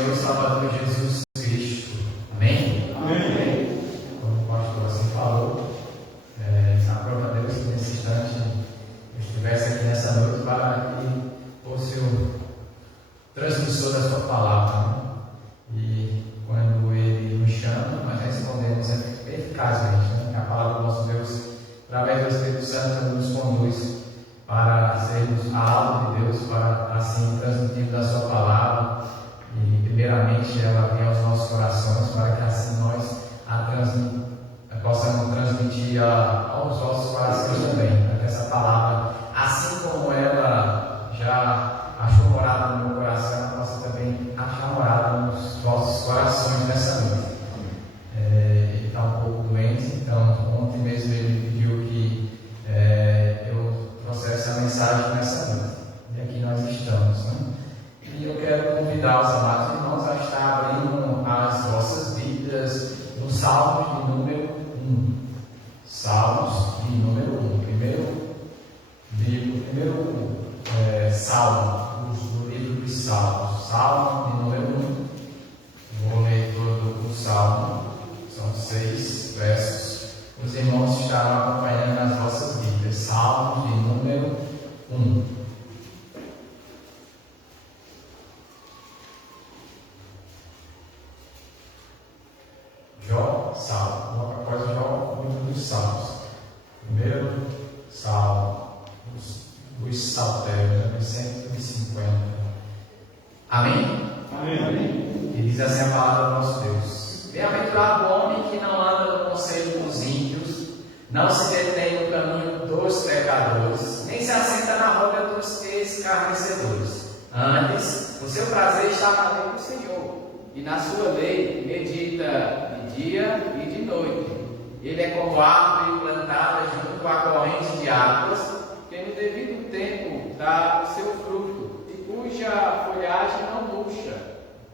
Senhor e Salvador Jesus Cristo. Amém? Amém. Como o pastor assim falou, aprova a Deus que nesse instante eu estivesse aqui nessa noite para que fosse o transmissor da sua palavra, né? E quando Ele nos chama, nós respondemos eficazmente, né? A palavra do nosso Deus, através do Espírito Santo, nos conduz para sermos a alma de Deus, para assim transmitirmos a sua palavra. E primeiramente ela vem aos nossos corações, para que assim nós possamos transmitir aos nossos corações também, para que essa palavra, assim como ela já achou morada no meu coração, ela possa também achar morada nos vossos corações nessa noite. Ele está um pouco doente, então ontem mesmo ele pediu que eu trouxesse a mensagem nessa noite. E aqui nós estamos, né? E eu quero convidar os amados irmãos a estar abrindo as vossas Bíblias no Salmos de número 1. Salmos de número 1. Primeiro Salmo, do livro dos Salmos. Salmo de número 1. Vou ler todo o Salmo. São 6 versos. Os irmãos estarão acompanhando as vossas Bíblias. Salmo de número 1. Salmo, após Jó, livro dos Salmos. Primeiro Salmo, os saltérios, 150. Amém? Amém. E diz assim a palavra do nosso Deus: Bem-aventurado o homem que não anda no conselho dos ímpios, não se detém no caminho dos pecadores, nem se assenta na roda dos escarnecedores. Antes, o seu prazer está na lei do Senhor, e na sua lei medita de dia e de noite. Ele é como árvore plantada junto à corrente de águas, que no devido tempo dá o seu fruto, e cuja folhagem não murcha,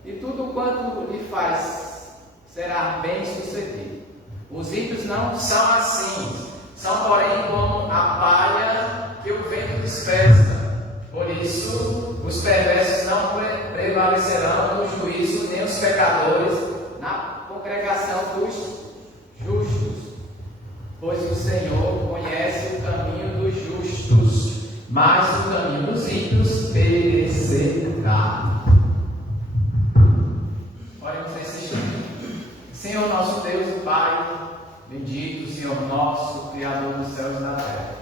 e tudo quanto lhe faz será bem sucedido. Os ímpios não são assim, são porém como a palha que o vento dispersa. Por isso, os perversos não prevalecerão no juízo, nem os pecadores na congregação dos justos. Pois o Senhor conhece o caminho dos justos, mas o caminho dos ímpios perecerá. Oremos nesse instante. Senhor nosso Deus e Pai, bendito Senhor nosso, Criador dos céus e da terra.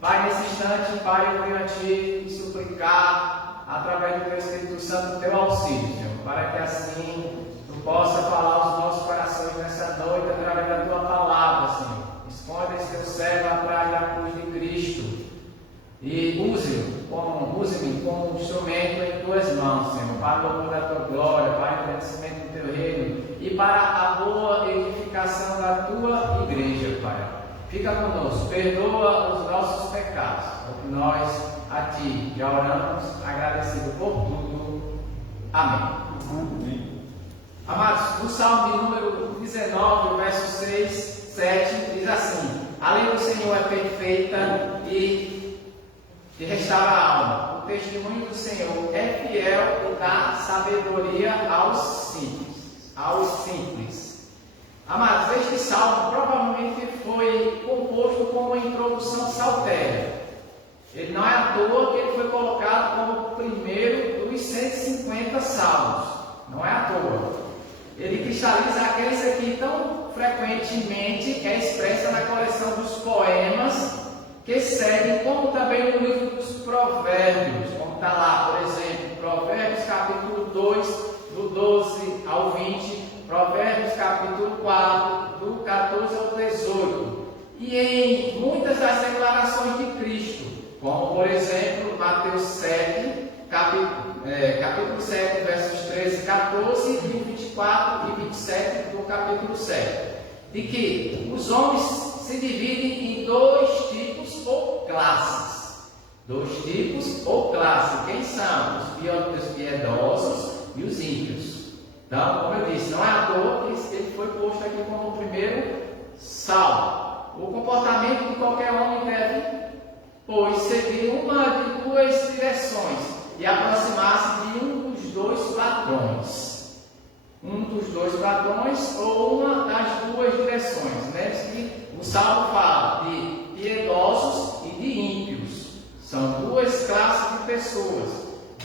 Pai, nesse instante, Pai, eu venho a Ti suplicar, através do Teu Espírito Santo, o Teu auxílio, Senhor, para que assim Tu possa falar aos nossos corações nessa noite, através da Tua palavra, Senhor. Esconda esse Teu servo atrás da cruz de Cristo e use-me como um instrumento em Tuas mãos, Senhor, para o louvor da Tua glória, para o crescimento do Teu reino e para a boa edificação da Tua igreja, Pai. Fica conosco, perdoa os nossos pecados, porque nós a Ti já oramos, agradecido por tudo. Amém. Amém. Amados, no Salmo de número 19, verso 6, 7, diz assim: A lei do Senhor é perfeita e restaura a alma. O testemunho do Senhor é fiel e dá sabedoria aos simples. Amados, este salmo provavelmente foi composto como uma introdução saltéria. Ele não é à toa que ele foi colocado como o primeiro dos 150 salmos. Não é à toa. Ele cristaliza aqueles aqui tão frequentemente é expressa na coleção dos poemas que seguem, como também no livro dos Provérbios, como está lá, por exemplo, Provérbios capítulo 2, do 12 ao 20, Provérbios capítulo 4, do 14 ao 18, e em muitas das declarações de Cristo, como por exemplo, Mateus 7, capítulo 7, versos 13 e 14, e 24 e 27 do capítulo 7, de que os homens se dividem em dois tipos ou classes. Quem são? Os piedosos e os ímpios. Então, como eu disse, não é à toa que ele foi posto aqui como o primeiro salmo. O comportamento de qualquer homem deve, pois, seguir uma de duas direções e aproximar-se de um dos dois padrões. dos dois padrões ou uma das duas direções. Lembre-se que o Salmo fala de piedosos e de ímpios. São duas classes de pessoas,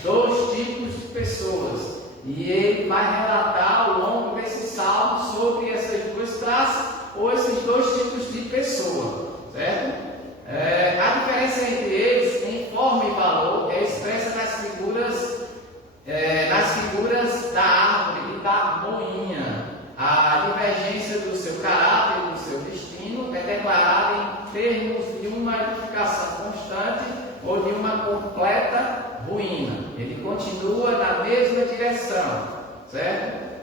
dois tipos de pessoas. E ele vai relatar ao longo desse salmo sobre essas duas classes ou esses dois tipos de pessoa, certo? A diferença entre eles, em forma e valor, é expressa nas figuras da árvore e da moinha. A divergência do seu caráter e do seu destino é declarada em termos de uma edificação constante ou de uma completa ruína. Ele continua na mesma direção, certo?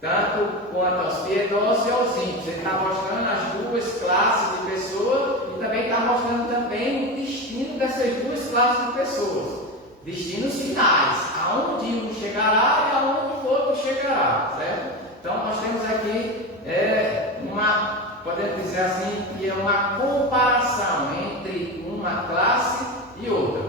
Tanto quanto aos piedosos e aos ímpios. Ele está mostrando as duas classes de pessoas e também está mostrando também o destino dessas duas classes de pessoas. Destinos finais, aonde um chegará e aonde o outro chegará, certo? Então nós temos aqui podemos dizer assim, que é uma comparação entre uma classe e outra.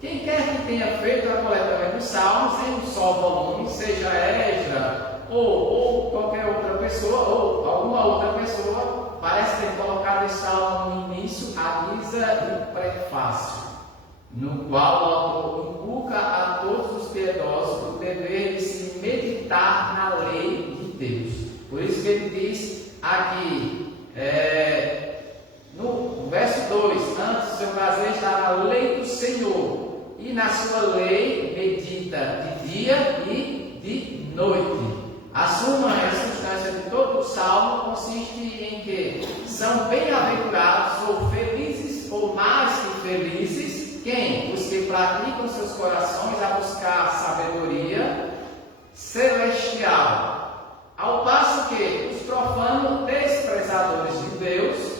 Quem quer que tenha feito a coletânea dos Salmos em um só volume, seja Esdras ou qualquer outra pessoa, ou alguma outra pessoa, parece ter colocado esse salmo no início à guisa de prefácio, no qual o autor inculca a todos os piedosos o dever de se meditar na lei de Deus. Por isso que ele diz aqui, no verso 2, antes o seu prazer está na lei do Senhor, e na sua lei medita de dia e de noite. A suma substância de todo o salmo consiste em que são bem-aventurados ou felizes ou mais que felizes quem? Os que praticam seus corações a buscar a sabedoria celestial. Ao passo que os profanos desprezadores de Deus,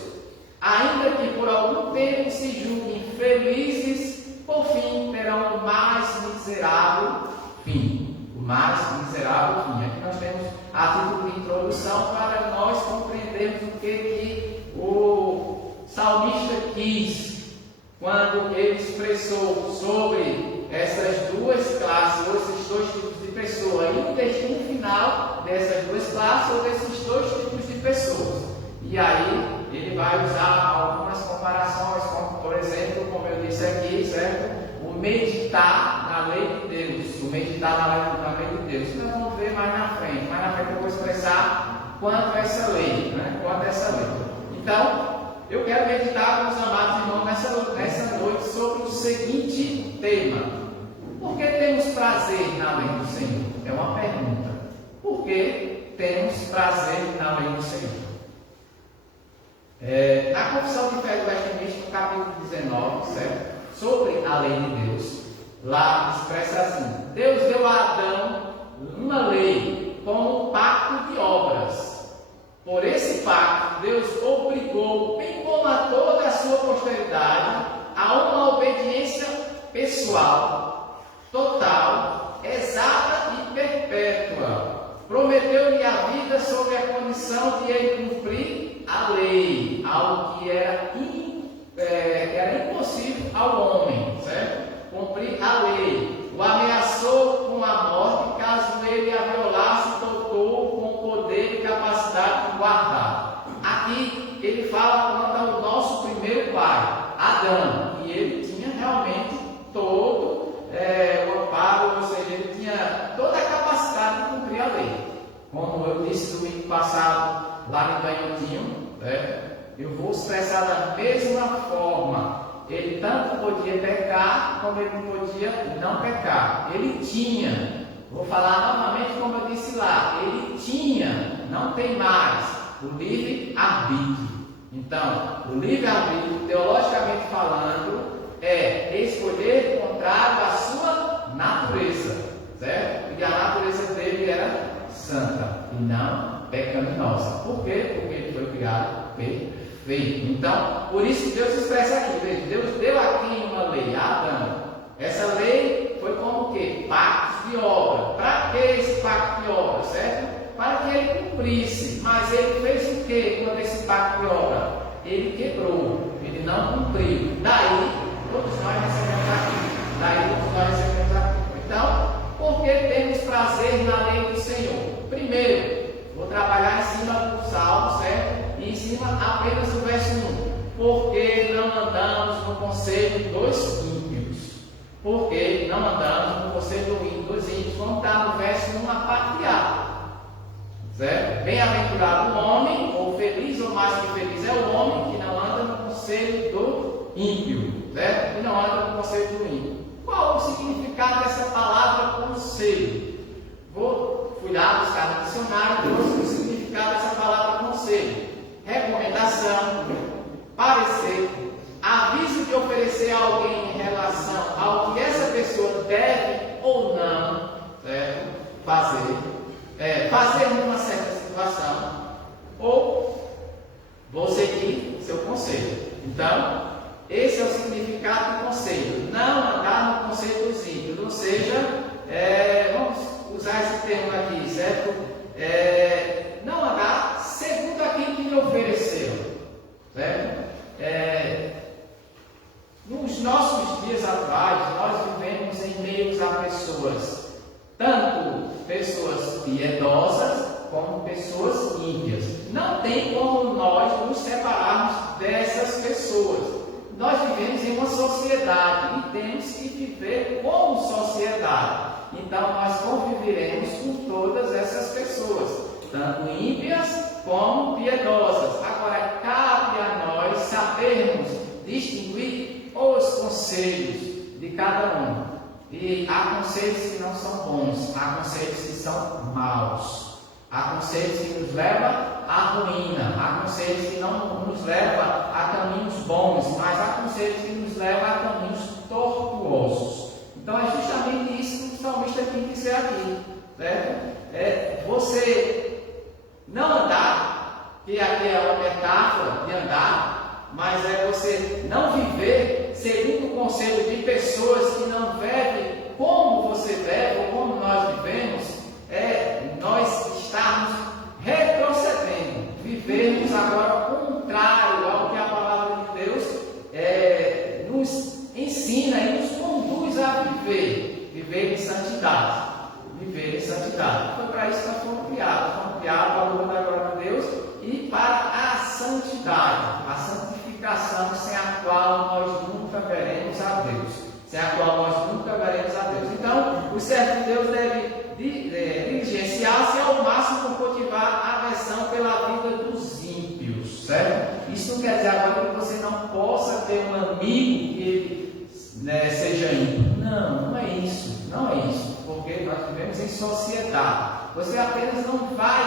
ainda que por algum tempo se julguem felizes, por fim terão o mais miserável fim. O mais miserável fim. Aqui nós temos a título de introdução para nós compreendermos o que o salmista quis quando ele expressou sobre essas duas classes, ou esses dois tipos de pessoa, e o destino final dessas duas classes ou desses dois tipos de pessoas. E aí ele vai usar algumas comparações, como por exemplo, como eu disse aqui, certo? O meditar na lei de Deus, o meditar na lei de Deus. Nós vamos ver mais na frente eu vou expressar quanto a essa lei, né? Quanto a essa lei. Então, eu quero meditar com os amados irmãos nessa noite sobre o seguinte tema: por que temos prazer na lei do Senhor? É uma pergunta. Por que temos prazer na lei do Senhor? Na Confissão de Fé do Westminster, no capítulo 19, certo? Sobre a lei de Deus, lá expressa assim: Deus deu a Adão uma lei como um pacto de obras. Por esse pacto, Deus obrigou, bem como a toda a sua posteridade, a uma obediência pessoal, total, exata e perpétua. Prometeu-lhe a vida sob a condição de ele cumprir a lei, algo que era impossível ao homem, certo? Cumprir a lei. O ameaçou com a morte caso ele a violasse, dotou com poder e capacidade de guardar. Aqui ele fala quanto ao nosso primeiro pai, Adão, e ele tinha realmente todo o amparo, ou seja, ele tinha toda a capacidade de cumprir a lei. Como eu disse no domingo passado, lá no Canhotinho, eu vou expressar da mesma forma. Ele tanto podia pecar, como ele podia não pecar. Ele tinha, vou falar novamente como eu disse lá, ele tinha, não tem mais, o livre-arbítrio. Então, o livre-arbítrio, teologicamente falando, é escolher contrário à sua natureza, certo? E a natureza dele era santa e não pecaminosa. Por quê? Porque ele foi criado perfeito. Então, por isso que Deus expressa aqui, veja, Deus deu aqui uma lei a Adão. Essa lei foi como o quê? Pactos de obra. Para que esse pacto de obra, certo? Para que ele cumprisse. Mas ele fez o quê quando esse pacto de obra? Ele quebrou, ele não cumpriu. Daí, todos nós recebemos aqui. Então, por que temos prazer na lei do Senhor? Primeiro, trabalhar em cima do salmo, certo? E em cima apenas do verso 1. Porque não andamos no conselho dos ímpios. Porque não andamos no conselho dos ímpios. Vamos estar no verso 1 a parte A. Certo? Bem-aventurado o homem, ou feliz ou mais que feliz é o homem que não anda no conselho do ímpio. Certo? Que não anda no conselho do ímpio. Qual o significado dessa palavra conselho? Fui lá buscar no dicionário e trouxe o significado dessa palavra conselho. Recomendação, parecer, aviso de oferecer a alguém em relação ao que essa pessoa deve ou não, certo? Fazer numa certa situação, ou vou seguir seu conselho. Então, esse é o significado do conselho. Não andar no conselho dos ímpios, ou seja, vamos usar esse termo aqui, certo? Não andar segundo aquilo que lhe ofereceu, certo? Nos nossos dias atuais, nós vivemos em meio a pessoas, tanto pessoas piedosas como pessoas ímpias. Não tem como nós nos separarmos dessas pessoas. Nós vivemos em uma sociedade e temos que viver como sociedade. Então nós conviveremos com todas essas pessoas, tanto ímpias como piedosas. Agora cabe a nós sabermos distinguir os conselhos de cada um. E há conselhos que não são bons, há conselhos que são maus, há conselhos que nos levam à ruína, há conselhos que não nos levam a caminhos bons, mas há conselhos que nos levam a caminhos tortuosos. Então é justamente isso que o salmista tem que dizer aqui, certo? Você não andar, que aqui é uma metáfora de andar, mas é você não viver segundo o conselho de pessoas que não vivem como você deve, ou como nós vivemos, nós estarmos retrocedendo, vivermos agora o contrário ao que a palavra de Deus nos ensina e nos conduz a viver em santidade. Viver em santidade. Foi para isso que nós fomos criados para o louvor da glória de Deus e para a santidade, a santificação sem a qual nós nunca veremos a Deus, sem a qual nós nunca veremos a Deus. Então, o servo de Deus deve diligenciar-se ao máximo por cultivar a aversão pela vida dos ímpios, certo? Isso não quer dizer agora que você não possa ter um amigo que ele seja ímpio. Não é isso, porque nós vivemos em sociedade. Você apenas não vai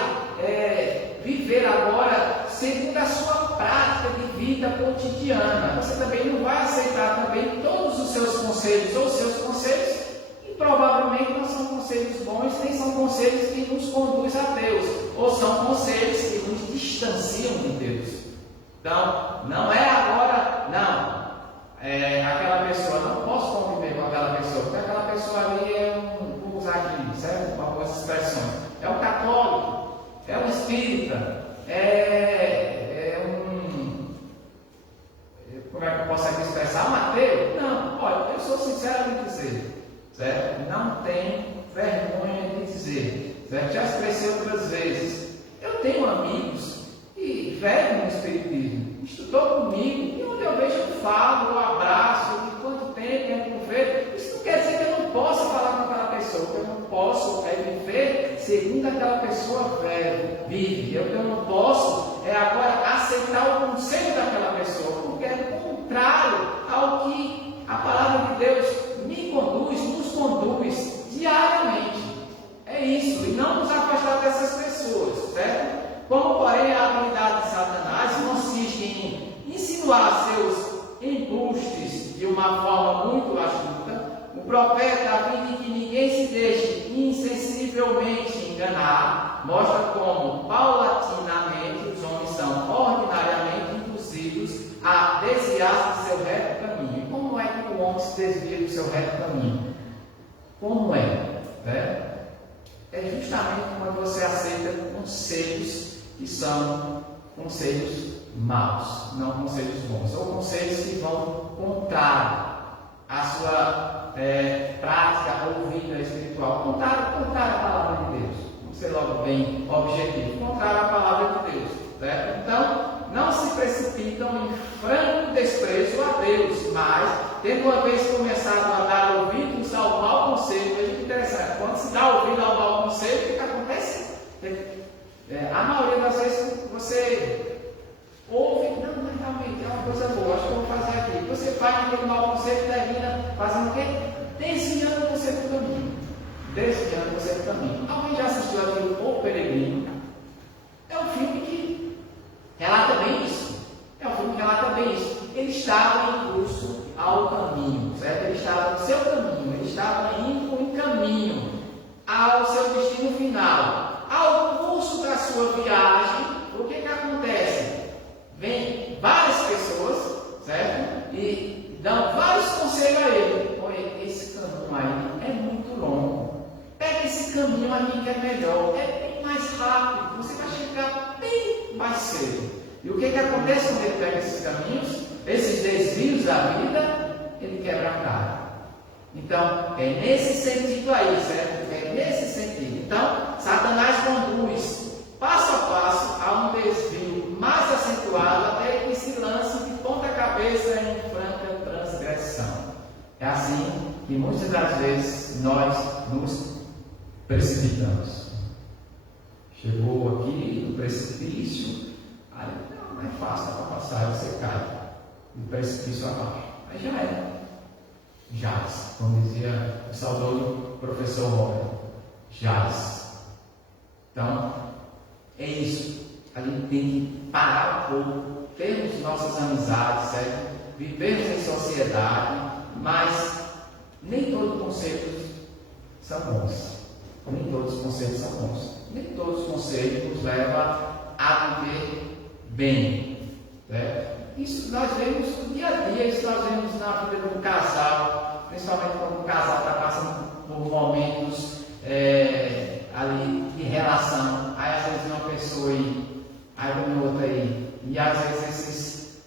viver agora segundo a sua prática de vida cotidiana. Você também não vai aceitar também todos os seus conselhos ou seus conselhos, e provavelmente não são conselhos bons, nem são conselhos que nos conduzem a Deus, ou são conselhos que nos distanciam de Deus. Então, não é agora, aquela pessoa, não posso conviver com aquela pessoa, porque aquela pessoa ali vou usar aqui, certo? Com algumas expressões. É um católico, é um espírita, como é que eu posso aqui expressar? Um ateu? Não, olha, eu sou sincero em dizer, certo? Não tenho vergonha de dizer, certo? Já expressei outras vezes. Eu tenho amigos que vivem no espiritismo, estudou comigo, e onde eu vejo eu falo, eu abraço, de quanto tempo eu não vejo. Isso não quer dizer que eu não possa falar com aquela pessoa, que eu não posso viver segundo aquela pessoa vive. Eu não posso agora aceitar o conselho daquela pessoa, porque é contrário ao que a palavra de Deus me conduz, nos conduz diariamente. É isso, e não nos afastar dessas pessoas, certo? Como, porém, a habilidade de Satanás consiste em insinuar seus embustes de uma forma muito astuta, o profeta, a fim de que ninguém se deixe insensivelmente enganar, mostra como, paulatinamente, os homens são ordinariamente induzidos a desviar-se do seu reto caminho. E como é que o homem se desvia do seu reto caminho? Como é? É justamente quando você aceita conselhos que são conselhos maus, não conselhos bons, ou conselhos que vão contrário à sua prática ou vida espiritual, contrário à palavra de Deus. Vamos ser logo bem objetivo, contrário à palavra de Deus, certo? Então, não se precipitam em franco desprezo a Deus, mas, tendo uma vez começado a dar ouvidos ao mau conselho, veja que interessante, quando se dá ouvido ao mau conselho, o que acontece? A maioria das vezes você ouve, não, mas realmente é uma coisa boa, acho que eu vou fazer aqui. Você vai naquele mau conselho e termina fazendo o quê? Desviando você do caminho. Desviando você do caminho. Alguém já assistiu aquilo O Peregrino? É um filme que relata bem isso. É um filme que relata bem isso. Ele estava em curso ao caminho, certo? Ele estava no seu caminho, ele estava indo em caminho ao seu destino final. Ao curso da sua viagem, o que acontece? Vem várias pessoas, certo? E dão vários conselhos a ele. Olha, esse caminho aí é muito longo. Pega esse caminho aqui que é melhor, é bem mais rápido, você vai chegar bem mais cedo. E o que acontece quando ele pega esses caminhos, esses desvios da vida? Ele quebra a cara. Então, é nesse sentido aí, certo? É nesse sentido. Então, Satanás conduz passo a passo a um desvio mais acentuado até que se lance de ponta cabeça em franca transgressão. É assim que muitas das vezes nós nos precipitamos. Chegou aqui no precipício, aí não é fácil para passar, você cai do precipício abaixo. Aí já era. Jaz, como dizia o saudoso professor Robert, jaz. Então, é isso. A gente tem que parar um pouco, termos nossas amizades, certo? Vivermos em sociedade, mas nem todos os conselhos são bons. Nem todos os conselhos são bons. Nem todos os conselhos nos levam a viver bem, certo? Isso nós vemos no dia a dia, isso nós vemos na vida do casal, principalmente quando o casal está passando por momentos ali de relação. Aí às vezes uma pessoa aí vem outra aí, e às vezes esses,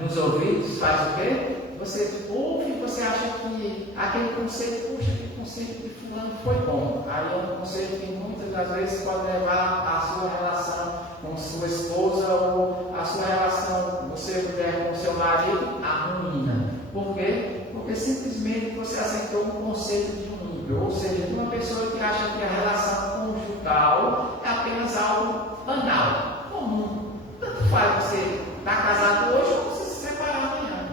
nos ouvidos faz o quê? Você ouve e você acha que aquele conceito, puxa, aquele conceito de fulano foi bom. Aí é um conceito que muitas das vezes pode levar a sua relação com sua esposa ou a sua relação, você mulher, com seu marido, à ruína. Por quê? Porque simplesmente você aceitou um conceito de um ímpio, ou seja, de uma pessoa que acha que a relação conjugal é apenas algo banal, comum. Tanto faz você estar casado hoje ou você se separar amanhã.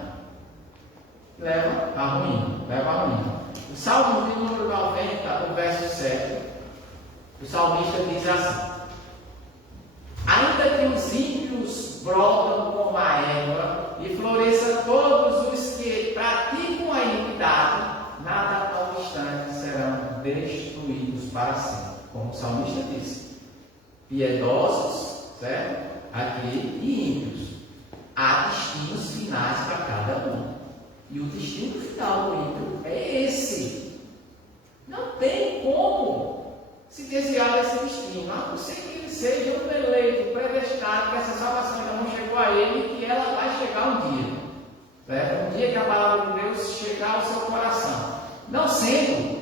Leva a ruína. O Salmo de número 90, o verso 7, o salmista diz assim: ainda que os ímpios brotam como a erva e floresçam todos os que praticam a iniquidade, nada obstante serão destruídos para sempre. Como o salmista disse, piedosos, certo? Aqui, e ímpios. Há destinos finais para cada um. E o destino final do ímpio é esse. Não tem como se desviar desse destino, a não ser que ele seja um eleito, predestinado, que essa salvação ainda não chegou a ele e que ela vai chegar um dia. Certo? Um dia que a palavra de Deus chegar ao seu coração. Não sendo,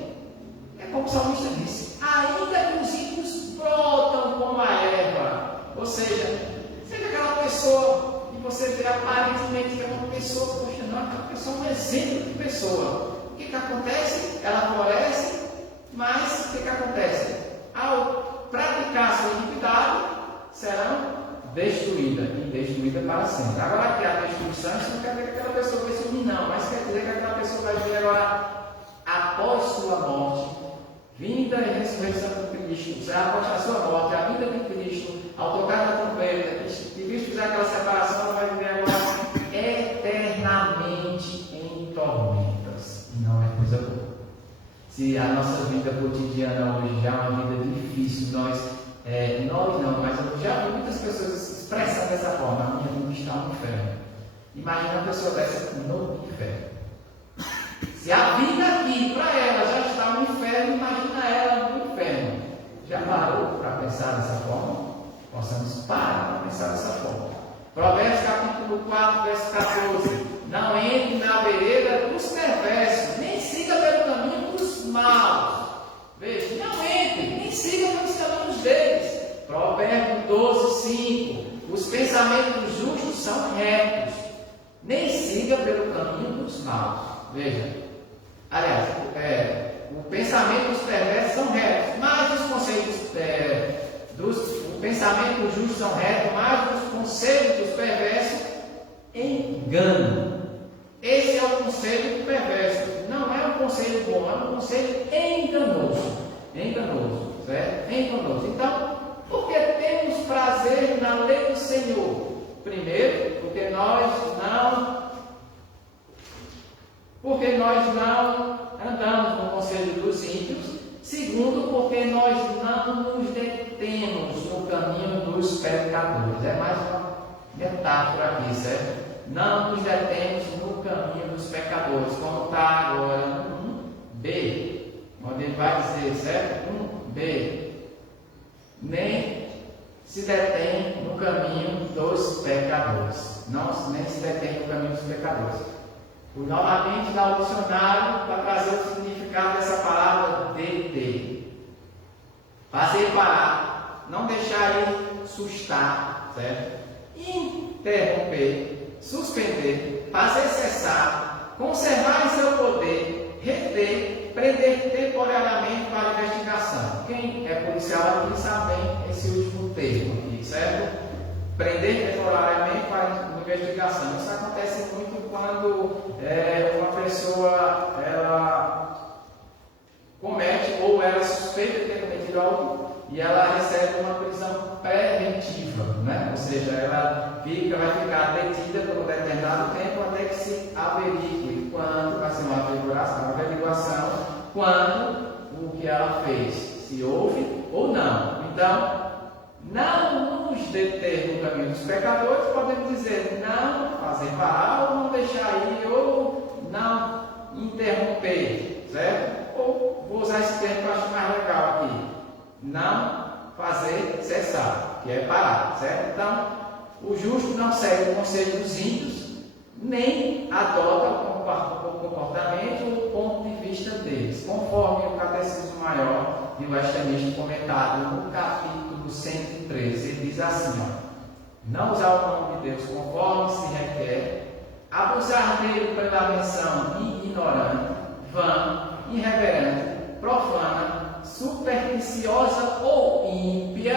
é como o salmista disse, ainda que os ímpios brotam como a erva. Ou seja aquela pessoa que você vê aparentemente que é uma pessoa, poxa, não, aquela pessoa é um exemplo de pessoa. O que acontece? Ela floresce, mas o que acontece? Ao praticar sua iniquidade, serão destruídas, e destruídas para sempre. Agora aqui a destruição, isso não quer dizer que aquela pessoa vai sumir, não, mas quer dizer que aquela pessoa vai vir agora após sua morte, vinda e ressurreição de Cristo, após a sua morte, a vinda de Cristo, ao tocar na trombeta, e Cristo fizer aquela separação, ela vai viver agora eternamente em tormentas. E não é coisa boa. Se a nossa vida cotidiana hoje já é uma vida difícil, nós não, mas eu já vi muitas pessoas expressando dessa forma: a minha vida está no inferno. Imagina uma pessoa dessa no inferno. Se a vida aqui para ela já está no inferno, imagina ela no inferno. Já parou para pensar dessa forma? Possamos parar para pensar dessa forma. Provérbios capítulo 4, verso 14: não entre na vereda dos perversos, nem siga pelo caminho dos maus. Veja, não entre, nem siga pelos Provérbios 12, 5. Os pensamentos justos são retos. Nem siga pelo caminho dos maus. Veja. Aliás, o pensamento dos perversos são retos, mas os conselhos o pensamento justo são retos, mas os conselhos dos perversos enganam. Esse é o conselho do perverso. Não é um conselho bom, é um conselho enganoso. Enganoso, certo? Enganoso. Então, porque temos prazer na lei do Senhor? Primeiro, porque nós não andamos no conselho dos ímpios. Segundo, porque nós não nos detemos no caminho dos pecadores. É mais uma metáfora aqui, certo? Não nos detemos no caminho dos pecadores, como está agora no 1b, onde ele vai dizer, certo? 1b. Nem se detém no caminho dos pecadores. Nem se detém no caminho dos pecadores. Novamente, dá o dicionário para trazer o significado dessa palavra deter. Fazer parar, não deixar ir sustar, certo? Interromper, suspender, fazer cessar, conservar em seu poder, reter, prender temporariamente para investigação. Quem é policial aqui sabe bem esse último termo aqui, certo? Prender temporariamente para investigação. Isso acontece muito quando uma pessoa ela comete ou ela suspeita de ter cometido algo e ela recebe uma prisão preventiva, né? Ou seja, ela vai ficar detida por um determinado tempo até que se averigue quando vai ser uma averiguação quando o que ela fez, se houve ou não. Então, não nos deter no caminho dos pecadores, podemos dizer não fazer parar, ou não deixar ir, ou não interromper, certo? Ou vou usar esse termo que eu acho mais legal aqui, não fazer cessar, que é parar, certo? Então, o justo não segue o conselho dos ímpios, nem adota o comportamento ou o ponto de vista deles, conforme o Catecismo Maior de Westminster comentado no capítulo 113, ele diz assim, não usar o nome de Deus conforme se requer, abusar dele pela menção ignorante, vã, irreverente, profana, supersticiosa ou ímpia,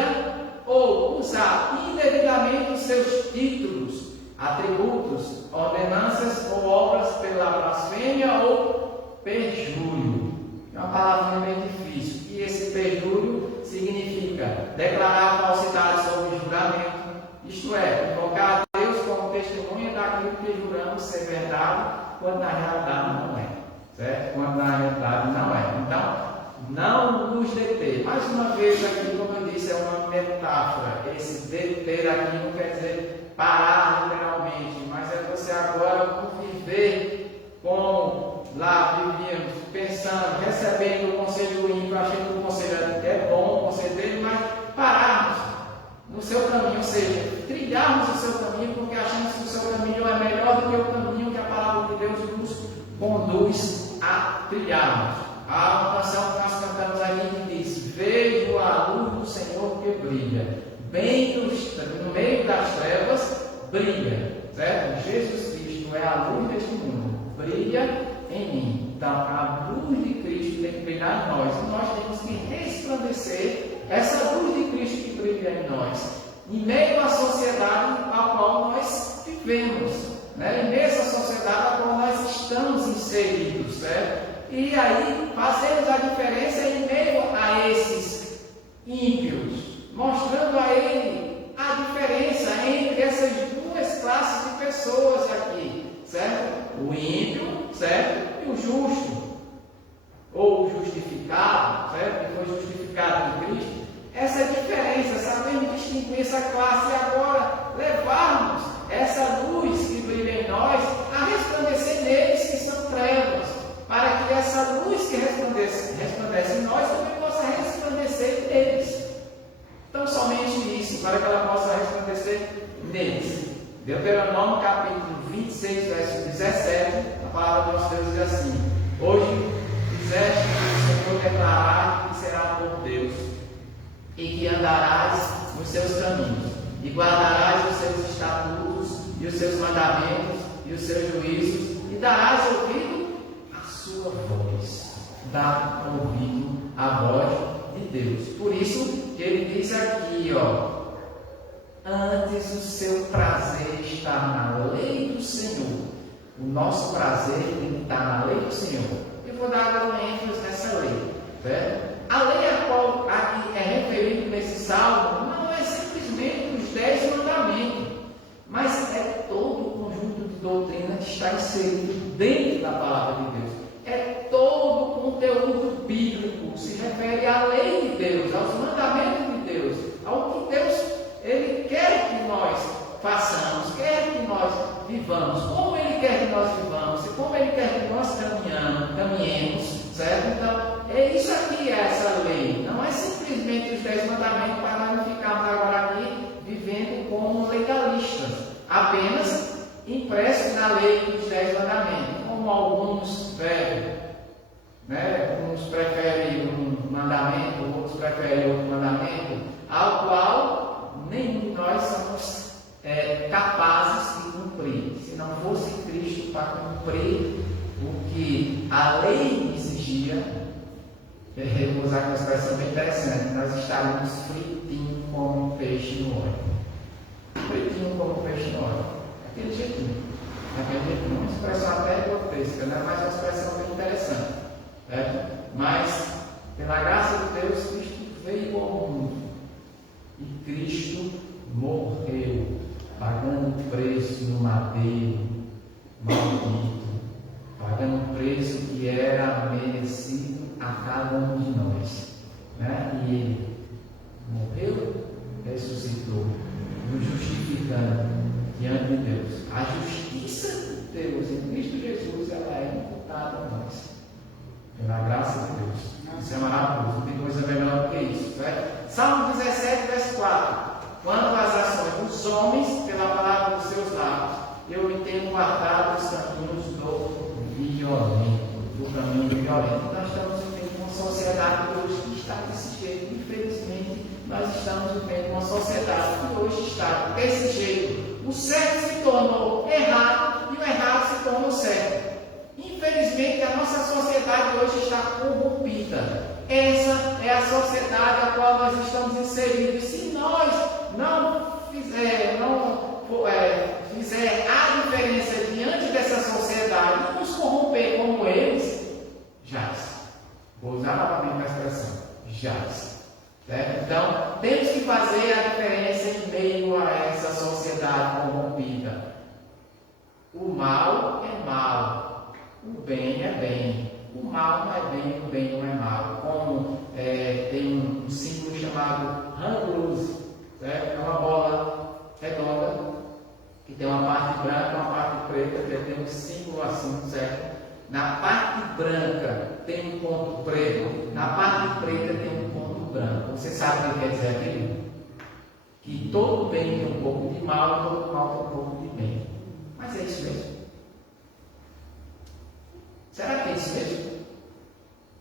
ou usar indevidamente os seus títulos, atributos, ordenanças ou obras pela blasfêmia ou perjúrio. É uma palavra bem difícil. E esse perjúrio significa declarar falsidade sobre o juramento, isto é, invocar a Deus como testemunha daquilo que juramos ser verdade, quando na realidade não é. Certo? Quando na realidade não é. Então, não nos deter. Mais uma vez aqui, como eu disse, é uma metáfora. Esse deter aqui não quer dizer parar literalmente, mas é você agora conviver como lá vivíamos, pensando, recebendo o conselho do ímpio, achando que o conselho é bom, o conselho dele, mas pararmos no seu caminho, ou seja, trilharmos o seu caminho, porque achamos que o seu caminho é melhor do que o caminho que a palavra de Deus nos conduz a trilharmos. Há uma canção que nós cantamos aqui que diz: vejo a luz do Senhor que brilha, bem no meio das trevas brilha, certo? Jesus Cristo é a luz deste mundo, brilha em mim. Então, a luz de Cristo tem que brilhar em nós, e nós temos que resplandecer essa luz de Cristo que brilha em nós, em meio à sociedade a qual nós vivemos, né? Em meio a essa sociedade a qual nós estamos inseridos, certo? E aí fazemos a diferença em meio a esses ímpios, mostrando a ele a diferença entre essas duas classes de pessoas aqui, certo? O ímpio, certo? E o justo, ou o justificado, certo? Que foi justificado em Cristo. Essa diferença, sabemos distinguir essa classe e agora levarmos essa luz que brilha em nós a resplandecer neles que são trevas, para que essa luz que resplandece em nós também possa resplandecer neles. Então, somente isso, para que ela possa resplandecer neles. Deuteronômio capítulo 26, verso 17, a palavra de nosso Deus diz assim: hoje fizeste o Senhor declarar que será por Deus, e que andarás nos seus caminhos, e guardarás os seus estatutos, e os seus mandamentos, e os seus juízos, e darás ouvido à sua voz. Dá ouvido à voz de Deus. Por isso que ele diz aqui, antes o seu prazer está na lei do Senhor. O nosso prazer tem que estar na lei do Senhor. Eu vou dar agora um ênfase nessa lei. Certo? A lei a qual aqui é referido nesse salmo não é simplesmente os 10 mandamentos, mas é todo o conjunto de doutrina que está inserido dentro da palavra de Deus. É todo o conteúdo bíblico, se refere à lei de Deus, aos mandamentos de Deus, ao que Deus Ele quer que nós façamos, quer que nós vivamos, como Ele quer que nós vivamos, e como Ele quer que nós caminhemos, certo? Então, é isso aqui, é essa lei. Não é simplesmente os 10 mandamentos para nós não ficarmos agora aqui vivendo como legalistas, apenas impressos na lei dos 10 mandamentos, como alguns uns preferem um mandamento, outros preferem outro mandamento, ao qual nenhum de nós somos capazes de cumprir. Se não fosse Cristo para cumprir o que a lei exigia, eu vou usar uma expressão bem interessante, nós estaríamos fritinho como um peixe no óleo. Fritinho como um peixe no óleo. Aquele jeitinho. Uma expressão até grotesca, né? Mas uma expressão bem interessante. Mas, pela graça de Deus, Cristo veio ao mundo. E Cristo morreu, pagando o preço no madeiro, maldito, pagando o preço que era merecido a cada um de nós. E Ele morreu, ressuscitou, nos justificando diante de Deus. A justiça de Deus em Cristo Jesus, ela é imputada a nós, pela graça de Deus. Isso é maravilhoso, não tem coisa melhor do que isso. Salmo 17, verso 4. Quando as ações dos homens, pela palavra dos seus lábios, eu me tenho guardado os caminhos do violento. Nós estamos vivendo uma sociedade hoje que está desse jeito. Infelizmente, nós estamos vivendo uma sociedade que hoje está desse jeito. O certo se tornou errado e o errado se tornou certo. Infelizmente, a nossa sociedade hoje está corrompida. Essa é a sociedade a qual nós estamos inseridos. Se nós não fizer a diferença diante dessa sociedade e nos corromper como eles, jaz. Vou usar novamente a expressão, jaz. Certo? Então, temos que fazer a diferença em meio a essa sociedade corrompida. O mal é mal, o bem é bem. O mal não é bem, o bem não é mal. Como tem um símbolo chamado hang loose, certo? É uma bola redonda que tem uma parte branca e uma parte preta, que tem um símbolo assim, certo? Na parte branca tem um ponto preto, na parte preta tem um ponto branco. Você sabe o que quer dizer aquilo? Que todo bem tem um pouco de mal e todo mal tem um pouco de bem. Mas é isso mesmo? Será que é isso mesmo?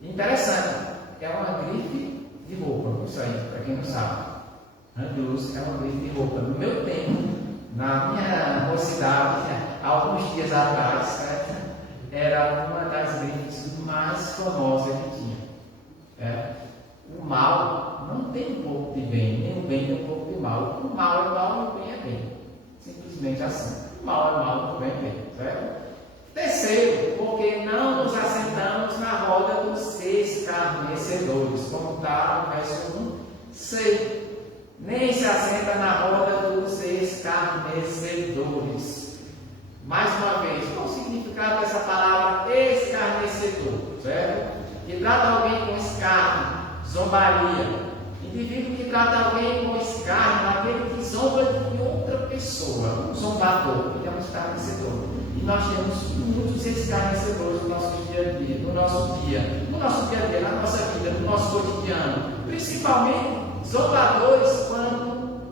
Interessante, é uma grife de roupa, isso aí, para quem não sabe. Hang-loose é uma grife de roupa. No meu tempo, na minha mocidade, há alguns dias atrás, certo? Era uma das grifes mais famosas que tinha. O mal não tem um pouco de bem, nem o bem tem um pouco de mal. O mal é mal e o bem é bem. Simplesmente assim. O mal é mal e o bem é bem, certo? Terceiro, porque não nos assentamos na roda dos escarnecedores, como está no verso 1, 6. Nem se assenta na roda dos escarnecedores. Mais uma vez, qual o significado dessa palavra escarnecedor? Certo? Que trata alguém com escárnio, zombaria. Indivíduo que trata alguém com escárnio, aquele que zomba de outra pessoa, um zombador, que é um escarnecedor. E nós temos muitos escarnecedores no nosso dia a dia, na nossa vida, no nosso cotidiano. Principalmente zombadores quando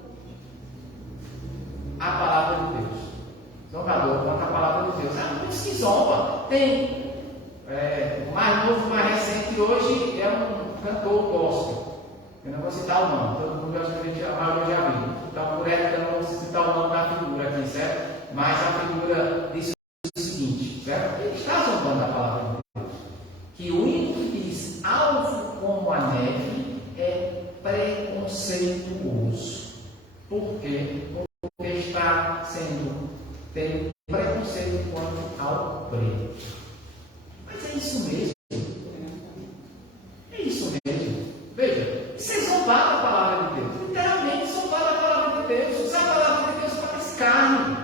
a palavra de Deus. Zombador quando a palavra de Deus. Há muitos que zombam. Tem o mais novo, mais recente hoje é um cantor gospel. Eu não vou citar o nome, todo mundo acho que a maioria já viu. Então, por ela, eu não vou citar o nome da figura aqui, certo? Mas a figura diz o seguinte, certo? Ele está zombando da palavra de Deus. Que o único que diz alvo como a neve é preconceituoso. Por quê? Porque está tendo preconceito quanto ao preto. Mas é isso mesmo. É isso mesmo. Veja, isso é zombar da palavra de Deus. Literalmente zombar da palavra de Deus. Usar a palavra de Deus para escárnio.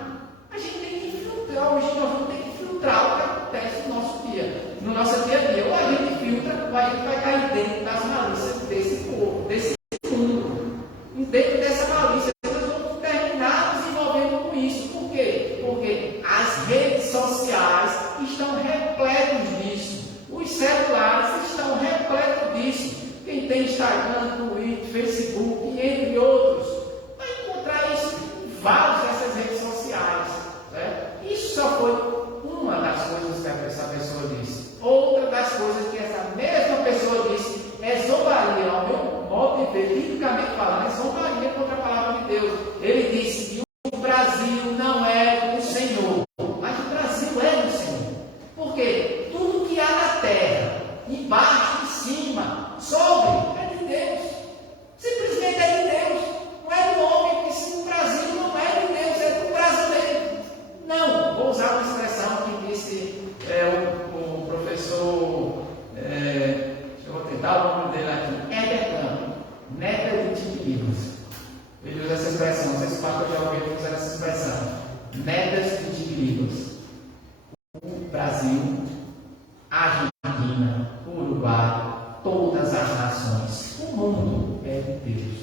A gente tem que filtrar, hoje nós vamos ter que filtrar o que acontece no nosso dia. No nosso dia a dia. Ou a gente filtra, ou a gente vai cair dentro das malícias desse povo, desse mundo. E dentro dessa malícia, nós vamos terminar nos envolvendo com isso. Por quê? Porque as redes sociais estão repletas disso. Os celulares estão repletos disso. Quem tem Instagram, Twitter, Facebook, entre outros, vai encontrar isso em várias dessas redes sociais. Certo? Isso só foi uma das coisas que essa pessoa disse. Outra das coisas que essa mesma pessoa disse é zombaria, ao meu modo de ver, biblicamente falando, é zombaria contra a palavra de Deus. Ele disse que o Brasil não é do Senhor, mas o Brasil é do Senhor. Por quê? Tudo que há na terra, embaixo e cima, sobre, é de Deus. Simplesmente é de Deus. Não é do homem, porque se o Brasil não é de Deus, é do brasileiro. Não, vou usar uma expressão que disse o professor, eu vou tentar o nome dele aqui, Éder Campos, neto de Tiquibas. Ele usa essa expressão, não sei se o pastor já ouviu usar essa expressão. Netas de Tiquibas. O Brasil, a Argentina, o Uruguai, todas as nações, o mundo é de Deus.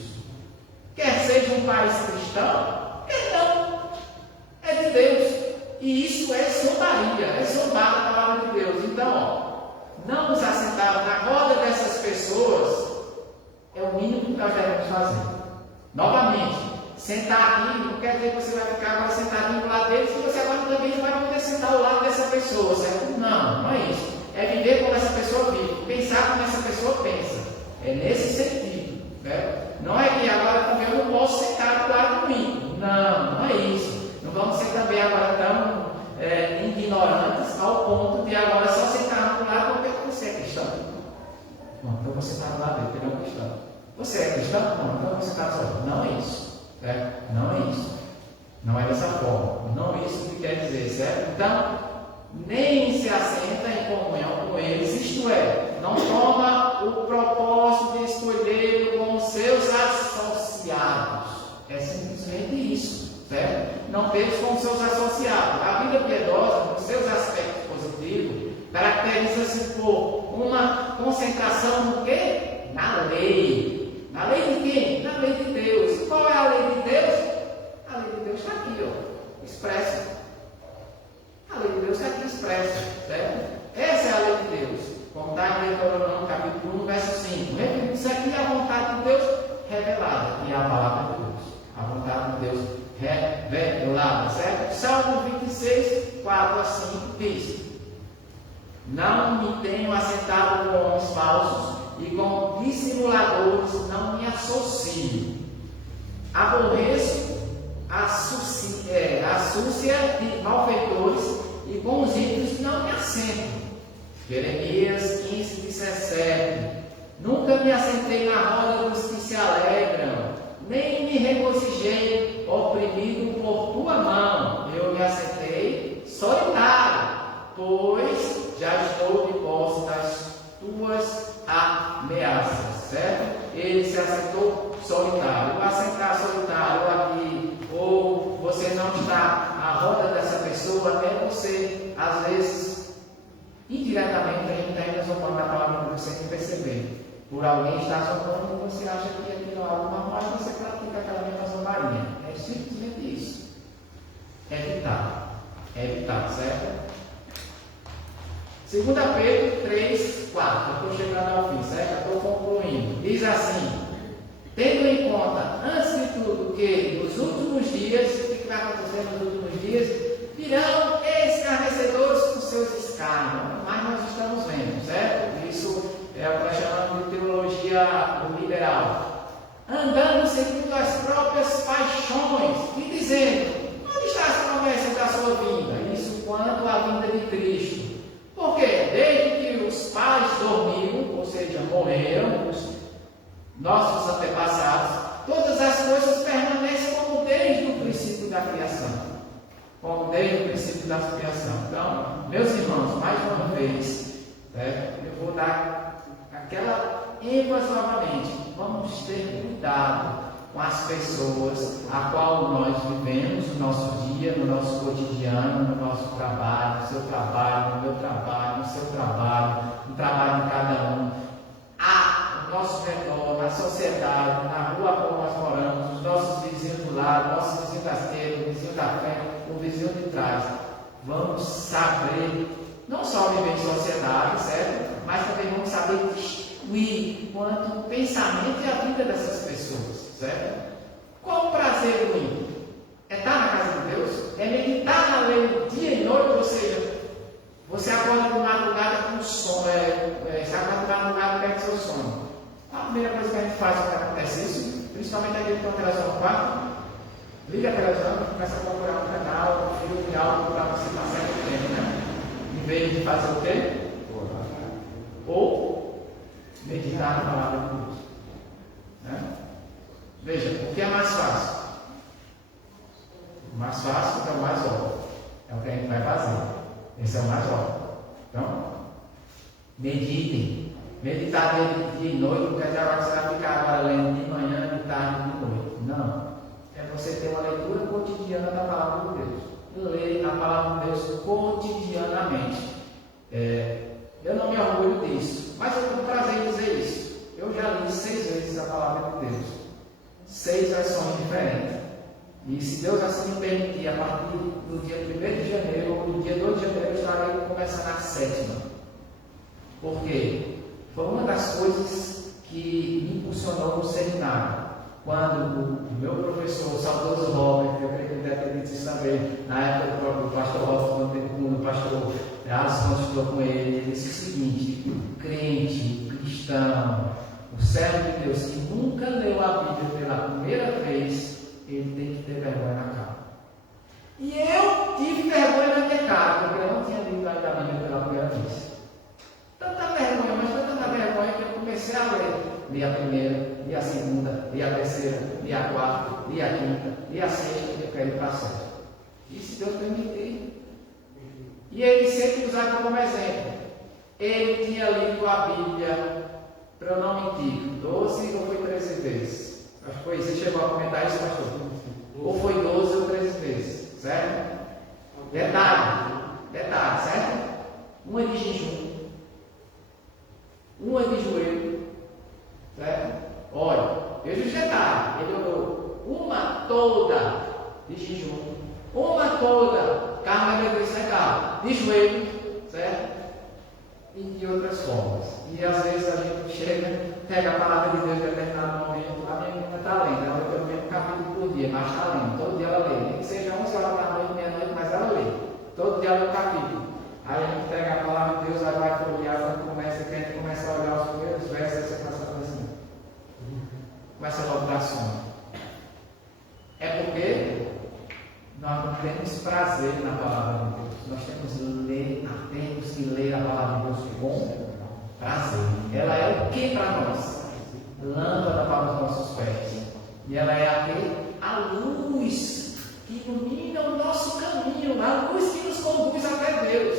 Quer seja um país cristão, quer não, é de Deus. E isso é zombaria, é zombar a palavra de Deus. Então, não nos assentar na roda dessas pessoas é o mínimo que nós devemos fazer. Novamente, sentar aqui não quer dizer que você vai ficar agora sentadinho do lado deles e você agora também não vai poder sentar ao lado dessa pessoa, certo? Não, não é isso. É viver como essa pessoa vive, pensar como essa pessoa pensa. É nesse sentido. Né? Não é que agora também eu não posso sentar do lado do ímpio. Não, não é isso. Não vamos ser também agora tão ignorantes ao ponto de agora só sentar do lado porque você é cristão. Não, então você está do lado dele, porque ele é um cristão. Você é cristão? Não, então você está do lado. Não é isso. Certo? Não é isso. Não é dessa forma. Não é isso que quer dizer, certo? Então, nem se assenta em comunhão com eles, isto é, não toma o propósito de escolher com os seus associados. É simplesmente isso, certo? Não temos com os seus associados. A vida piedosa, com seus aspectos positivos, caracteriza-se por uma concentração no quê? Na lei. Na lei de quem? Na lei de Deus. Qual é a lei de Deus? A lei de Deus está aqui, ó, expressa. A lei de Deus está aqui expressa, certo? Essa é a lei de Deus. Como está em Deuteronômio, capítulo 1, verso 5. Isso aqui é a vontade de Deus revelada, e é a palavra de Deus. A vontade de Deus revelada, certo? Salmo 26, 4 a 5 diz: não me tenho assentado com homens falsos, e com dissimuladores não me associo. Aborreço a súcia de malfeitores, e com os ímpios não me assento. Jeremias 15, 17. Nunca me assentei na roda dos que se alegram, nem me regozijei oprimido por tua mão. Eu me assentei solitário, pois já estou de posse das tuas ameaças, certo? Ele se assentou solitário. O assentar solitário aqui, ou você não está à roda dessa pessoa, é você, às vezes, indiretamente, a gente está indo zombando a palavra de Deus sem perceber. Por alguém estar zombando e você acha que aquilo é algo normal e você pratica aquela mesma zombaria. É simplesmente isso. Evitar, certo? 2 Pedro 3, 4. Eu estou chegando ao fim, certo? Eu estou concluindo. Diz assim: tendo em conta, antes de tudo, que nos últimos dias, o que vai acontecer nos últimos dias? Virão escarnecedores com seus escárnios. Mas nós estamos vendo, certo? Isso é o que nós chamamos de teologia liberal. andando segundo as próprias paixões e dizendo: onde está as promessas da sua vinda? Isso quanto à vinda de Cristo. Porque desde que os pais dormiram, ou seja, morreram, os nossos antepassados, todas as coisas permanecem como desde o princípio da criação. Como desde o princípio da criação. Então, meus irmãos, mais uma vez, eu vou dar aquela ênfase novamente. Vamos ter cuidado com as pessoas a qual nós vivemos no nosso dia, no nosso cotidiano, no nosso trabalho, no seu trabalho, no meu trabalho, no seu trabalho, no trabalho de cada um, ao nosso redor, na sociedade, na rua como nós moramos, os nossos vizinhos do lado, nossos vizinhos da esquerda, o vizinho da frente, o vizinho de trás. Vamos saber não só viver em sociedade, certo? Mas também vamos saber distinguir quanto o pensamento e a vida dessas pessoas, certo? Qual o prazer do ímpio? É estar na casa de Deus? É meditar na lei dia e noite? Ou seja, você acorda de madrugada com sono, você acorda de madrugada perto do seu sono. A primeira coisa que a gente faz quando acontece isso, principalmente aquele que tem uma televisão no quarto, liga a televisão e começa a procurar um canal, um filme, algo para você passar o tempo, né? Em vez de fazer o quê? Ou meditar na palavra de Deus. Né? Veja, o que é mais fácil? O mais fácil é o mais óbvio. É o que a gente vai fazer. Esse é o mais óbvio. Então, meditem. Meditar de dia e noite, não quer dizer agora que você vai ficar agora lendo de manhã, de tarde e de noite. Não. É você ter uma leitura cotidiana da palavra de Deus. Ler a palavra de Deus cotidianamente. Eu não me orgulho disso, mas eu tenho prazer em dizer isso. Eu já li 6 vezes a palavra de Deus. 6 versões diferentes. E se Deus assim me permitir, a partir do dia 1º de janeiro ou do dia 2 de janeiro, eu estarei começando a 7ª. Por quê? Foi uma das coisas que me impulsionou no seminário. Quando o meu professor, o saudoso Robert, eu creio que ele deve ter dito isso também, na época do próprio pastor Robert, quando teve com o pastor Alisson, estudou com ele, ele disse o seguinte: o crente, o cristão, o servo de Deus que nunca leu a Bíblia pela primeira vez, ele tem que ter vergonha na cara. E eu tive vergonha na minha cara, porque eu não tinha lido ainda a Bíblia pela primeira vez. Tanta vergonha, mas foi tanta vergonha que eu comecei a ler. Li a primeira, li a segunda, li a terceira, li a quarta, li a quinta, li a sexta, e eu quero ir para a 7ª. E se Deus permitir. E ele sempre usava como exemplo. Ele tinha lido a Bíblia, para eu não mentir, 12 ou foi 13 vezes. Acho que foi isso. Você chegou a comentar isso, pastor? Ou foi 12 ou 13 vezes, certo? Detalhe, certo? Uma de jejum, uma de joelho, certo? Olha, veja os detalhes. Ele orou uma toda de jejum, uma toda carne de secada, de joelho, certo? E de outras formas. E às vezes a gente chega, pega a palavra de Deus em determinado momento, a minha menina está lendo, ela lê pelo menos um capítulo por dia, mas está lendo, todo dia ela lê, nem que seja 11 horas da noite, meia-noite, mas ela lê, todo dia ela lê um capítulo. Aí a gente pega a palavra de Deus, aí vai folhear, quando a gente começa a olhar os primeiros versos, aí você passa assim, começa logo a dar sono. É porque nós não temos prazer na palavra de Deus. Nós temos que ler a palavra de Deus com prazer. Ela é o que para nós? Lâmpada para os nossos pés. E ela é a luz que ilumina o nosso caminho, a luz que nos conduz até Deus.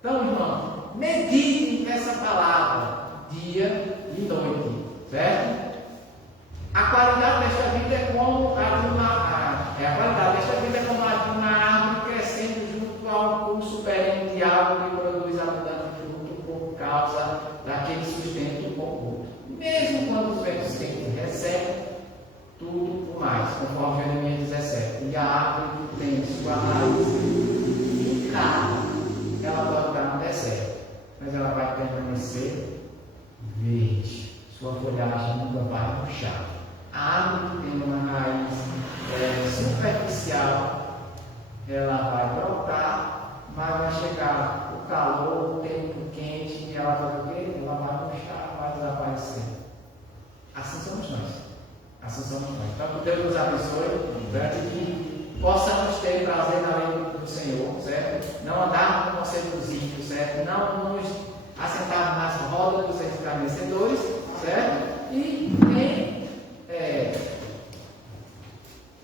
Então, irmão, medite nessa palavra dia e noite, certo? A qualidade desta vida é como a de uma árvore crescendo junto a um curso perene de água que produz abundante fruto por causa daquele sustento oculto. Mesmo quando os ventos quentes recebem tudo por mais, conforme Jeremias 17. E a árvore que tem sua raiz fincada, ela pode estar no deserto, mas ela vai permanecer verde. Sua folhagem nunca vai murchar. A árvore que tem uma raiz superficial, Assunção não pode. Então, que Deus nos abençoe, certo? E que possamos ter prazer na lei do Senhor, certo? Não andarmos no conselho dos ímpios, certo? Não nos assentarmos nas rodas dos escarnecedores, certo? E nem,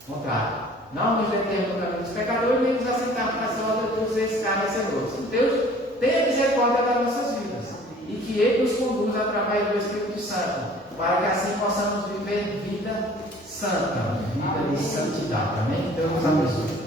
contrário, não nos determos no caminho dos pecadores, nem nos assentarmos nas rodas dos escarnecedores. Deus tenha misericórdia das nossas vidas e que Ele nos conduza através do Espírito Santo, para que assim possamos viver vida santa, vida de santidade. Amém? Deus nos abençoe.